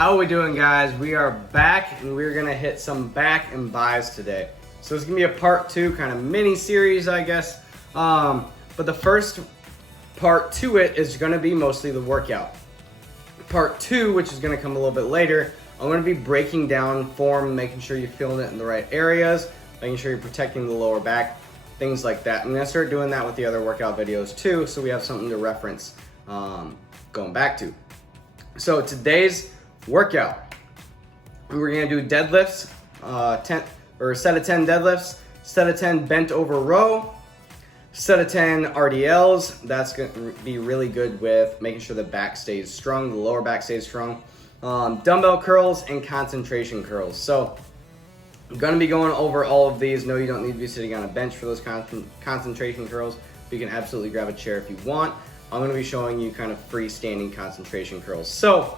How are we doing, guys? We are back and we're gonna hit some back and buys today. So it's gonna be a part two kind of mini series, I guess. But the first part to it is gonna be mostly the workout. Part two, which is gonna come a little bit later, I'm gonna be breaking down form, making sure you're feeling it in the right areas, making sure you're protecting the lower back, things like that. I'm gonna start doing that with the other workout videos too, so we have something to reference going back to. So today's workout, we're gonna do deadlifts, 10 or a set of 10 deadlifts, set of 10 bent over row, set of 10 RDLs. That's gonna be really good with making sure the back stays strong, the lower back stays strong. Dumbbell curls and concentration curls. So I'm gonna be going over all of these. No, you don't need to be sitting on a bench for those concentration curls, but you can absolutely grab a chair if you want. I'm gonna be showing you kind of freestanding concentration curls. So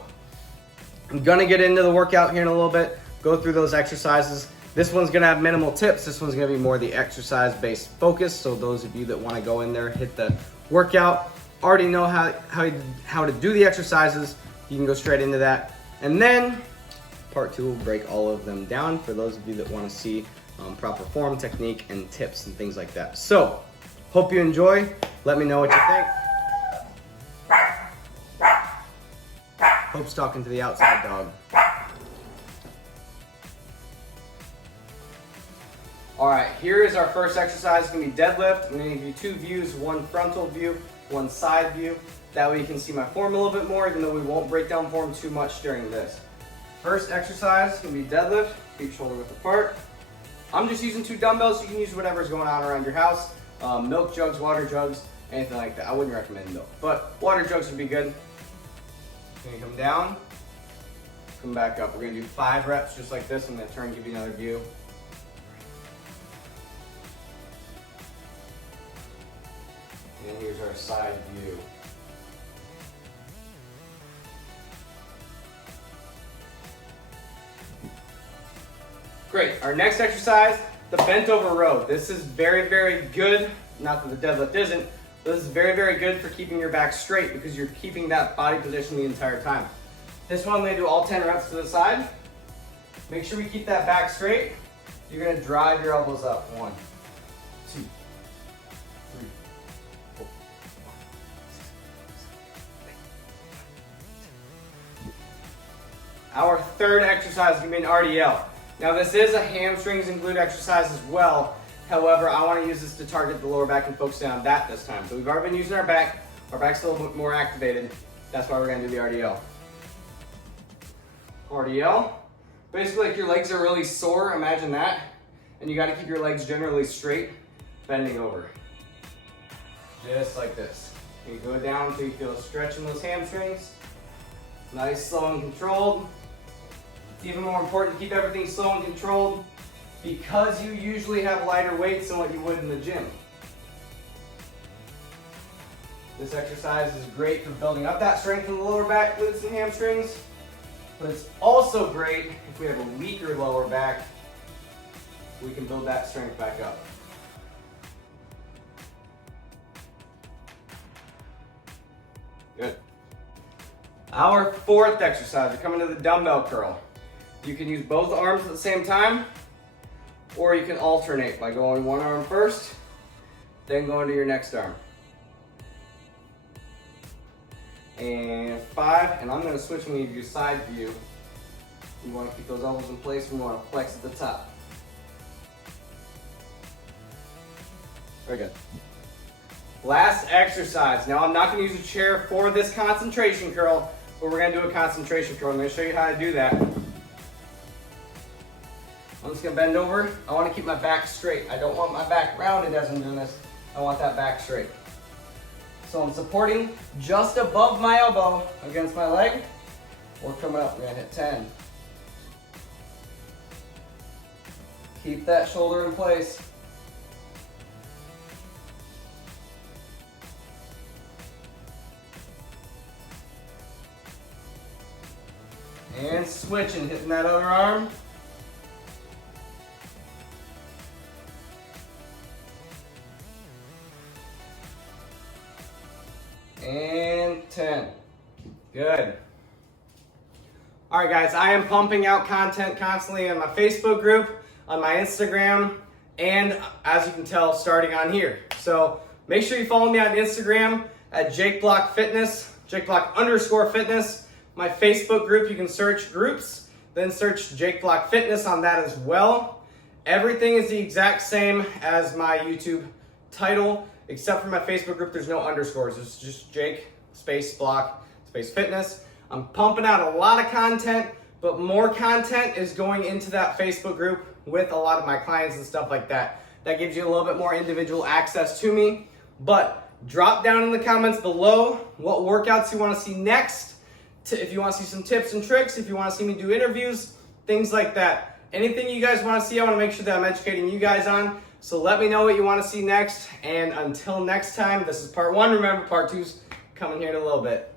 I'm gonna get into the workout here in a little bit, go through those exercises. This one's gonna have minimal tips. This one's gonna be more the exercise-based focus. So those of you that wanna go in there, hit the workout, already know how to do the exercises, you can go straight into that. And then part two will break all of them down for those of you that wanna see proper form, technique, and tips and things like that. So, hope you enjoy. Let me know what you think. Hope's talking to the outside dog. All right, here is our first exercise. It's gonna be deadlift. I'm gonna give you two views, one frontal view, one side view. That way you can see my form a little bit more, even though we won't break down form too much during this. First exercise is gonna be deadlift, feet shoulder width apart. I'm just using two dumbbells. You can use whatever's going on around your house. Milk jugs, water jugs, anything like that. I wouldn't recommend milk, but water jugs would be good. You're gonna come down, come back up. We're gonna do 5 reps just like this. I'm gonna turn and give you another view. And here's our side view. Great, our next exercise, the bent over row. This is very, very good. Not that the deadlift isn't, but this is very, very good for keeping your back straight because you're keeping that body position the entire time. This one, I'm gonna do all 10 reps to the side. Make sure we keep that back straight. You're gonna drive your elbows up. 1, 2, 3, 4, 5, 6. Our third exercise is gonna be an RDL. Now this is a hamstrings and glute exercise as well. However, I want to use this to target the lower back and focus on that this time. So we've already been using our back. Our back's a little bit more activated. That's why we're going to do the RDL. RDL. Basically, like your legs are really sore. Imagine that. And you got to keep your legs generally straight, bending over. Just like this. You go down until you feel a stretch in those hamstrings. Nice, slow, and controlled. It's even more important to keep everything slow and controlled because you usually have lighter weights than what you would in the gym. This exercise is great for building up that strength in the lower back, glutes, and hamstrings, but it's also great if we have a weaker lower back, we can build that strength back up. Good. Our fourth exercise, we're coming to the dumbbell curl. You can use both arms at the same time, or you can alternate by going one arm first, then going to your next arm. And 5, and I'm gonna switch and give you side view. You wanna keep those elbows in place, and we wanna flex at the top. Very good. Last exercise. Now I'm not gonna use a chair for this concentration curl, but we're gonna do a concentration curl. I'm gonna show you how to do that. I'm just gonna bend over. I wanna keep my back straight. I don't want my back rounded as I'm doing this. I want that back straight. So I'm supporting just above my elbow against my leg. We're coming up, we're gonna hit 10. Keep that shoulder in place. And switching, hitting that other arm. And 10. Good. All right, guys, I am pumping out content constantly on my Facebook group, on my Instagram, and as you can tell, starting on here. So make sure you follow me on Instagram at JakeBlockFitness, JakeBlock_fitness. My Facebook group, you can search groups, then search Jake Block Fitness on that as well. Everything is the exact same as my YouTube title, except for my Facebook group, there's no underscores. It's just Jake, space Block, space Fitness. I'm pumping out a lot of content, but more content is going into that Facebook group with a lot of my clients and stuff like that. That gives you a little bit more individual access to me. But drop down in the comments below what workouts you want to see next. If you want to see some tips and tricks, if you want to see me do interviews, things like that. Anything you guys want to see, I want to make sure that I'm educating you guys on. So let me know what you want to see next. And until next time, this is part 1. Remember, part 2's coming here in a little bit.